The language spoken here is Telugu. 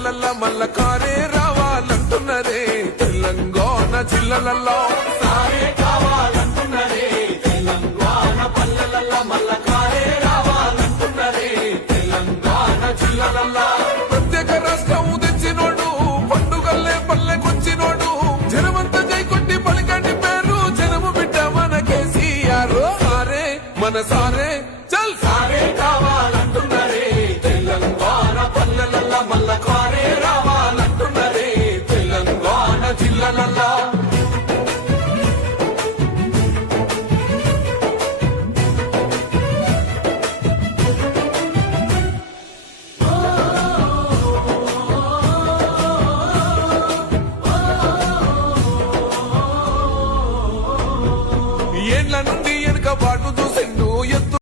పల్లెలల్లా మల్ల కారే రావాలంటున్నరే తెలంగాణ జిల్లలల్లో సారే కావాలంటున్నరే తెలంగాణ పల్లెలల్లా మల్ల కారే రావాలంటున్నరే తెలంగాణ జిల్లలల్లా. ప్రత్యేక రాష్ట్రం తెచ్చినోడు పండుగల్లే పల్లెకొచ్చినోడు జనమంతా జై కొట్టి పలికండి పేరు జనము బిడ్డ మన కేసీఆర్ సారే మన సారే చల్ సారే కావాలంటున్నరే తెలంగాణ పల్లెలల్లా మల్ల కారే